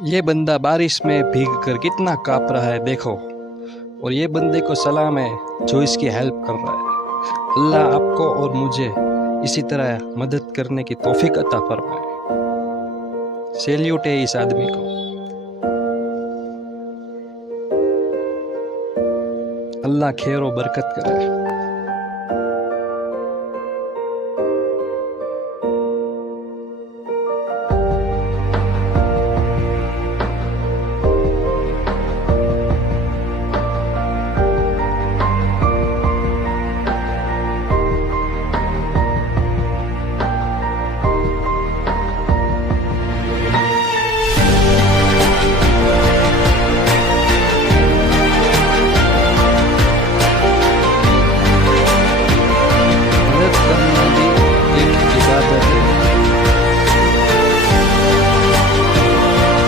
ये बंदा बारिश में भीग कर कितना काँप रहा है देखो, और ये बंदे को सलाम है जो इसकी हेल्प कर रहा है। अल्लाह आपको और मुझे इसी तरह मदद करने की तौफीक अता फरमाए। सैल्यूट है इस आदमी को। अल्लाह खैर और बरकत करे।